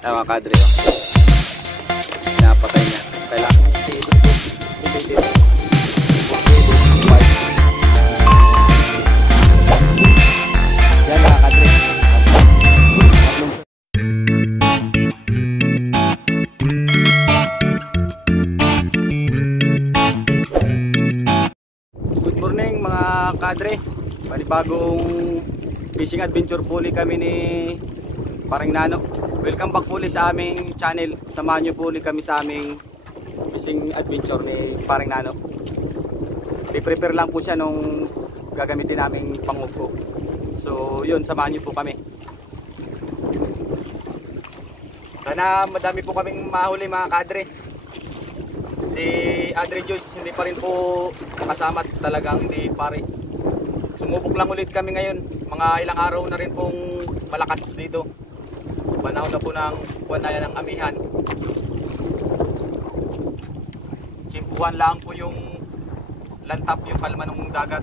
Ay mga kadre, oh. Napatay niya. Kailangan yan mga kadre. Good morning mga kadre. Panibagong fishing adventure po ulit kami ni Paring Nano. Welcome back po ulit sa aming channel. Samahan nyo po ulit kami sa aming fishing adventure ni Paring Nano. I-prepare lang po siya nung gagamitin naming pangugpo. So yun, samahan nyo po kami. Sana madami po kaming mahuli mga kadre. Si Adri Joyce hindi pa rin po nakasama, talagang hindi pare. Sumubok lang ulit kami ngayon. Mga ilang araw na rin pong malakas dito. Panahon na po ng buwan na yan ng amihan. Simpuhan lang po yung lantap, yung kalma ng dagat.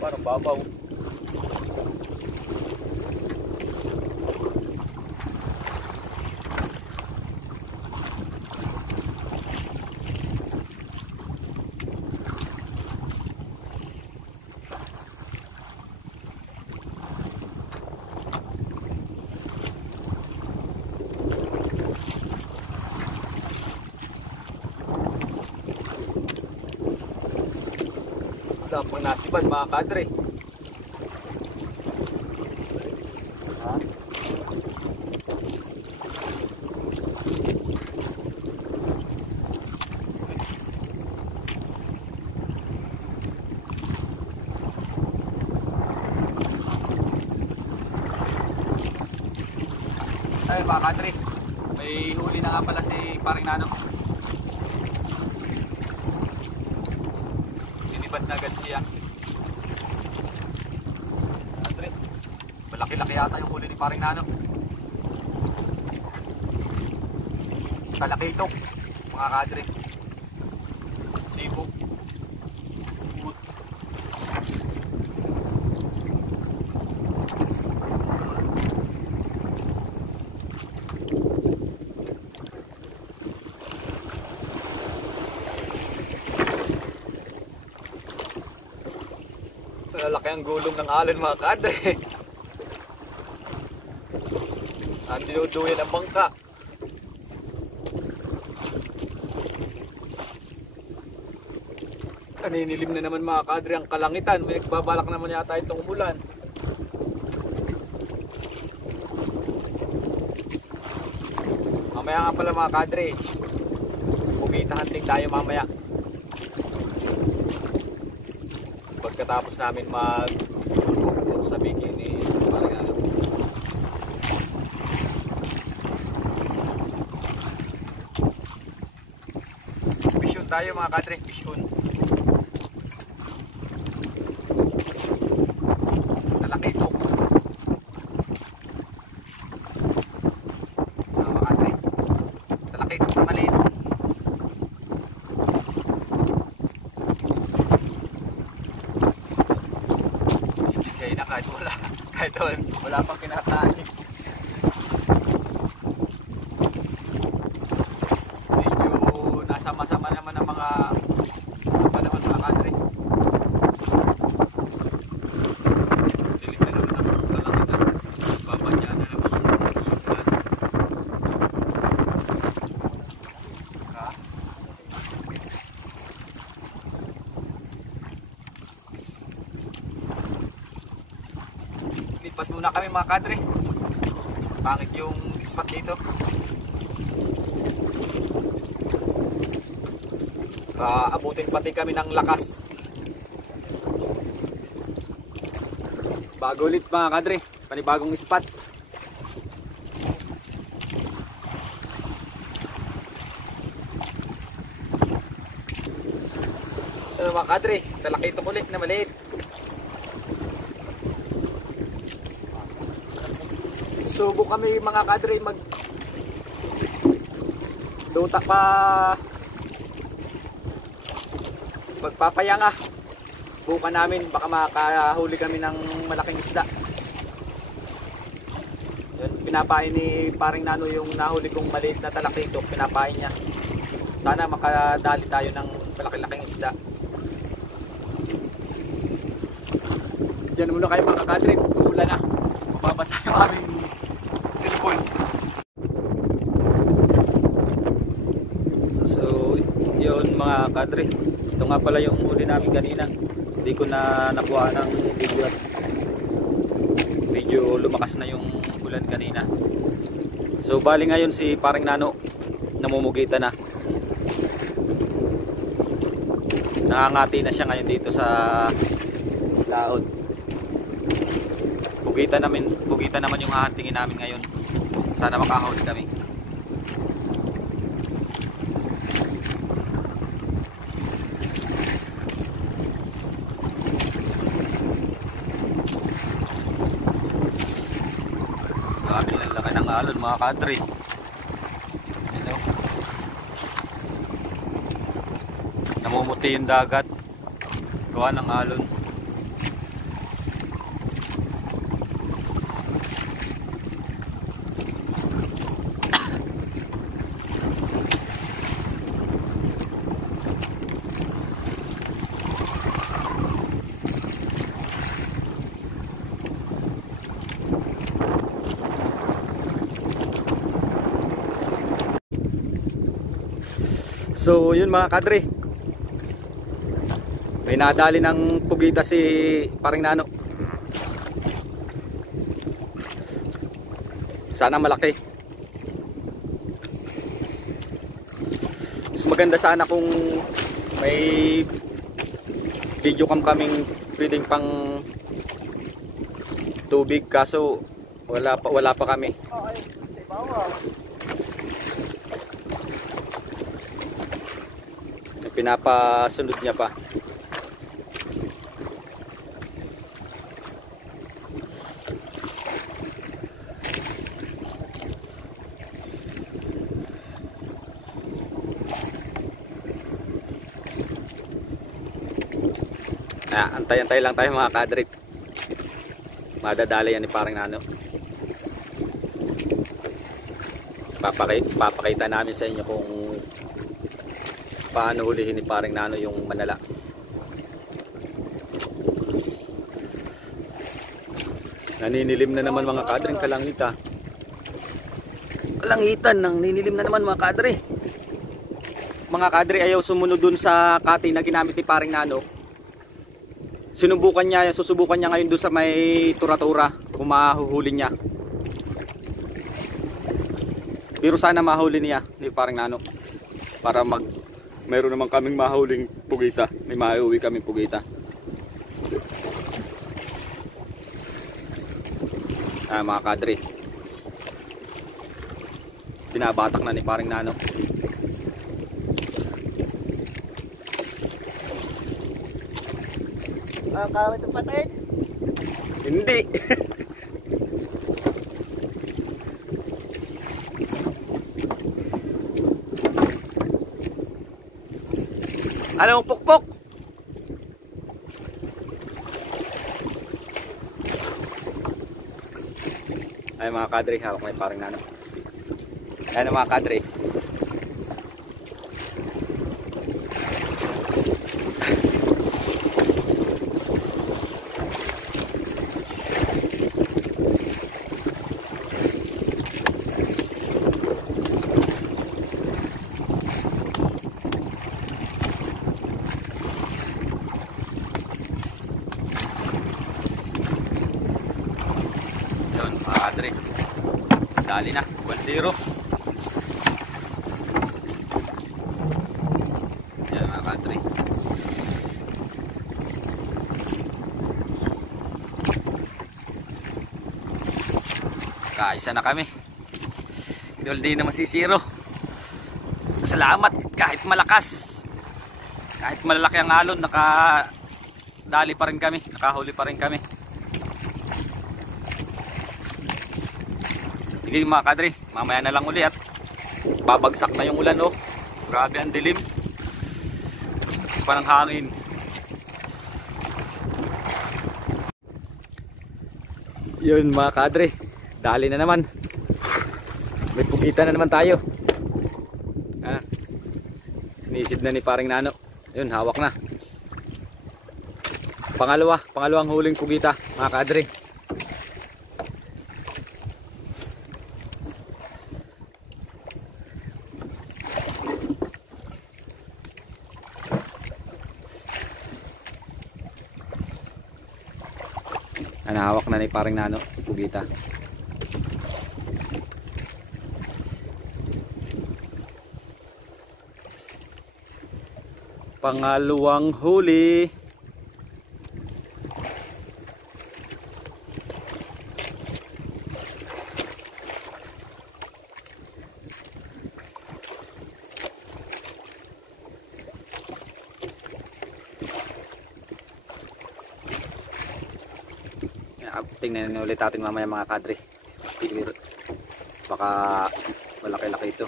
Parang babaw. Pang nasiban mga kadre. Ha? Ay mga kadre, may huli na nga pala si Paring Nano. Sinibad na agad siya. Kadre, malaki-laki yata yung huli ni Paring Nano. Talaki ito mga kadre. Sibo. Laki ang gulong ng alon mga kadre. Ang dinuduyan ang bangka. Naninilim na naman mga kadre ang kalangitan. May nagbabalak naman yata itong umulan. Mamaya nga pala mga kadre, bumita hunting tayo mamaya. Pagkatapos namin mag-tour sa bikini Paring Nano. Fish on tayo mga kadre, fish on. Talaki ito. Mga kadre, talaki ito na maliit. Kahit wala pang kinakain. Medyo nasama-sama naman ang mga panahon mga kadre. Dilim na naman ang kalangitan. Babadya na naman ang sugat. Ha? Lipat muna kami mga kadre. Pangit yung spot dito. Abutin pati kami ng lakas. Bago ulit mga kadre, panibagong spot. Mga kadre, talaki ito ulit na maliit. Subo kami mga kadre mag luta pa Magpapayanga. Bukan namin, baka makahuli kami ng malaking isda. Yun, pinapain ni paring Nano yung nahuli kong maliit na talakito, pinapain niya. Sana makadali tayo ng malaki-laking isda. Diyan muna kayo mga kadre, uulan na. Mababasa yung aming silipon. So, yun mga kadre. Ito nga pala yung huli namin kanina. Hindi ko na nakuha ng video at medyo lumakas na yung ulan kanina. So, bali ngayon si paring Nano namumugitan na. Nangangati na siya ngayon dito sa laot. Pugitan naman yung hahantingin namin ngayon. Sana makahuli kami. Grabe lang laki ng alon mga kadre. Hello. Namumuti yung dagat. Gawa ng alon. So yun mga kadre, may nadali ng pugita si paring Nano. Sana malaki. Mas maganda sana kung may video cam kaming pwedeng pang tubig, kaso wala pa kami. Pinapasunod niya pa. Antay-antay lang tayo mga kadrit. Madadali yan ni paring Nano. Papakita namin sa inyo kung paano hulihin ni paring Nano yung manala. Naninilim na naman mga kadring kalangita. Kalangitan nang ninilim na naman mga kadre. Mga kadre, ayaw sumunod dun sa cutting na ginamit ni paring Nano. Susubukan niya ngayon dun sa may tura-tura kung mahuhuli niya. Pero sana mahuli niya ni paring Nano para mayroon naman kaming mahuling pugita. May mauwi kaming pugita. Mga kadre, pinabatak na ni paring Nano. Kawit ang patayin? Hindi. Anong pukpok? Ay mga kadre, hawak may paring Nano. Ayan mga kadre. Dali na, 1-0. Yan mga kadre. Kaisa na kami. Hindi na masisiro. Salamat kahit malakas. Kahit malalaki ang alon, nakadali pa rin kami, nakahuli pa rin kami. Sige mga kadre, mamaya na lang uli at babagsak na yung ulan. Oh, grabe ang dilim. lakas pa ng hangin. Yun mga kadre, dali na naman. May pugita na naman tayo. Sinisid na ni paring Nano. Yun, hawak na. Pangalawang huling pugita mga kadre. Hawak na ni paring Nano, pugita. Pangalawang huli. Tingnan ulit natin mamaya mga kadre. Baka malaki-laki ito.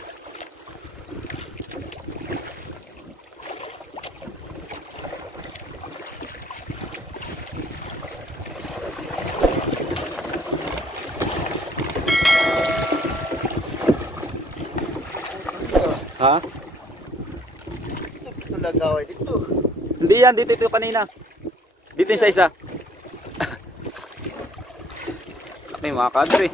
Ha? Ito lagaway dito. Hindi yan, dito ito kanina. Dito yung sa isa. May mga kadre.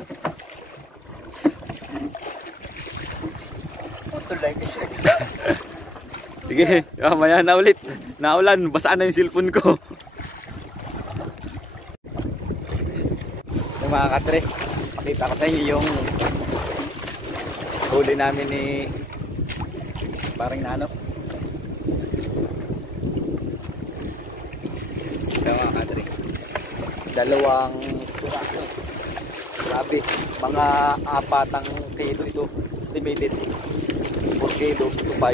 Ito lang kasi. Sige, mamaya na ulit. Naulan, basaan na yung cellphone ko. Yung mga kadre, pakita ko sa inyo yung huli namin ni paring Nano. Yung mga kadre, dalawang piraso. Grabe, mga 4 kilo ito, estimated 4 kilo to 5.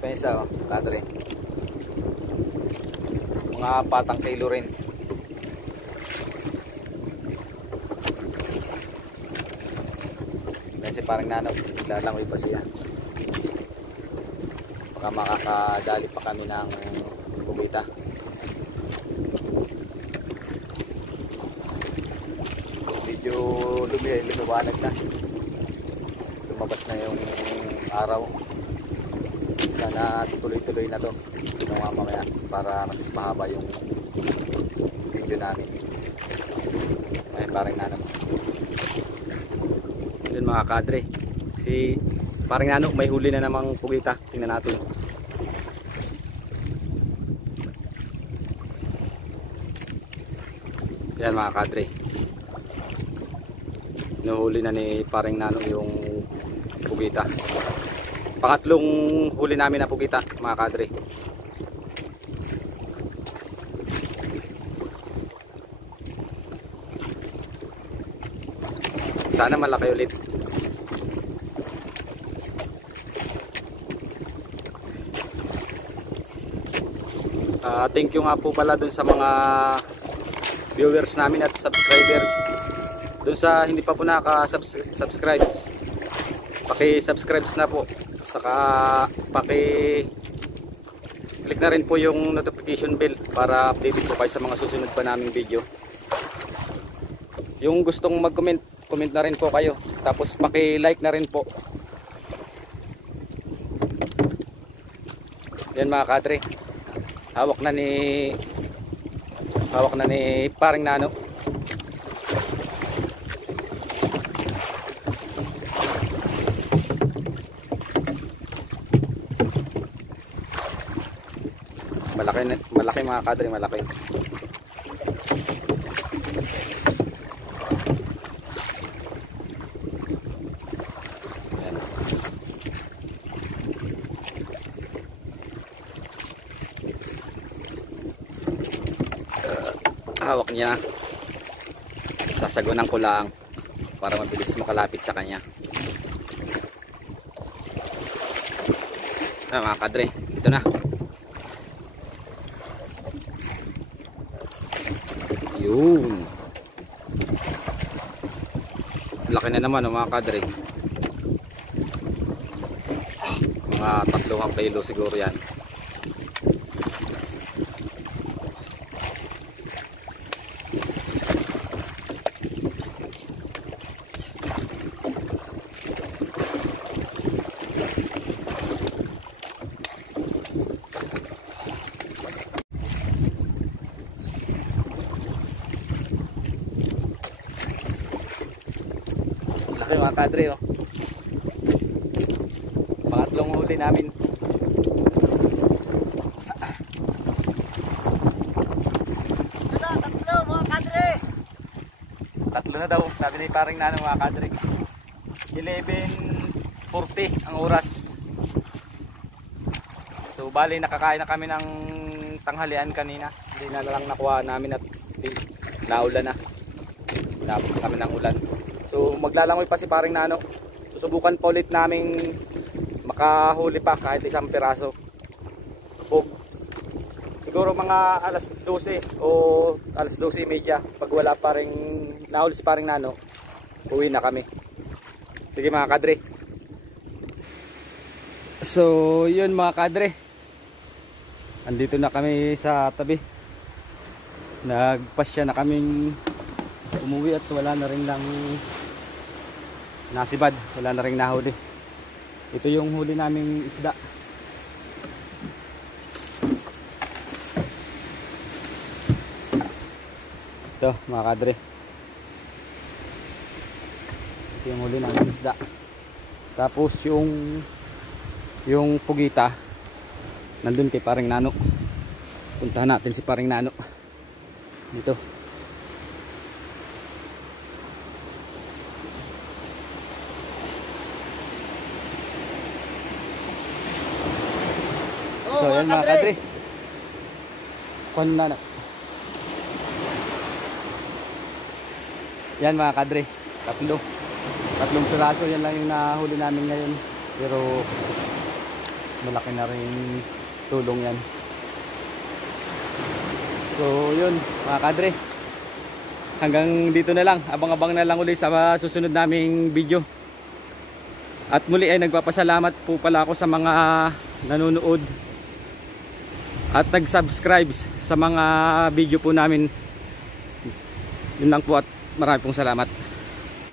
Pensa, kadre, mga 4 kilo rin. Kasi parang Nano, lalangoy pa siya. Baka makakadali pa kami ng pugita. Medyo lumiwanag na. Lumabas na yung araw. Sana tuloy-tuloy na to. Mamaya para mas mahaba yung video namin. Ay, parang Nano. Yun mga kadre, si parang Nano may huli na namang pugita. Tingnan natin. Yan mga kadre, nuhuli na ni paring Nano yung pugita. Pangatlong huli namin na pugita mga kadre. Sana malaki ulit. Thank you nga po pala dun sa mga viewers namin at subscribers. Dun sa hindi pa po nakaka-subscribe, paki-subscribe na po. Saka paki-click na rin po yung notification bell para updated po kayo sa mga susunod pa naming video. Yung gustong mag-comment, comment na rin po kayo. Tapos paki-like na rin po. Yan mga kadre. Hawak na ni paring Nano. Malaki mga kadre, malaki. Hawak niya, sasagunan ko lang para mabilis makalapit sa kanya. Mga kadre, Ito na. Yun. Laki na naman mga kadre. Mga 3 kilo siguro yan. Laki mga kadre, oh. Pangatlong huli namin. Tatlo mga kadre. Tatlo na daw, sabi ni paring Nano mga kadre. 11:40 ang oras. So bali nakakain na kami ng tanghalian kanina. Hindi na lang nakuha namin at naulan na. Napot kami ng ulan. So maglalangoy pa si paring Nano. Susubukan pa ulit naming makahuli pa kahit isang piraso. O, siguro mga alas 12 o alas 12:30 pag wala pa ring nahuli si paring Nano, uwi na kami. Sige mga kadre. So yun mga kadre, andito na kami sa tabi. Nagpasya na kaming umuwi at wala na rin lang nasibad, wala na rin nahuli. Ito yung huli naming isda. Ito mga kadre, ito yung huli naming isda. Tapos yung pugita nandun kay paring Nano. Puntahan natin si paring Nano dito. So yan mga kadre, kuha na na. Yan mga kadre, tatlong piraso, yan lang yung nahuli namin ngayon. Pero malaki na rin tulong yan. So yun mga kadre, hanggang dito na lang. Abang-abang na lang ulit sa susunod naming video. At muli ay nagpapasalamat po pala ako sa mga nanonood at nag-subscribe sa mga video po namin. Yun lang po at marami pong salamat.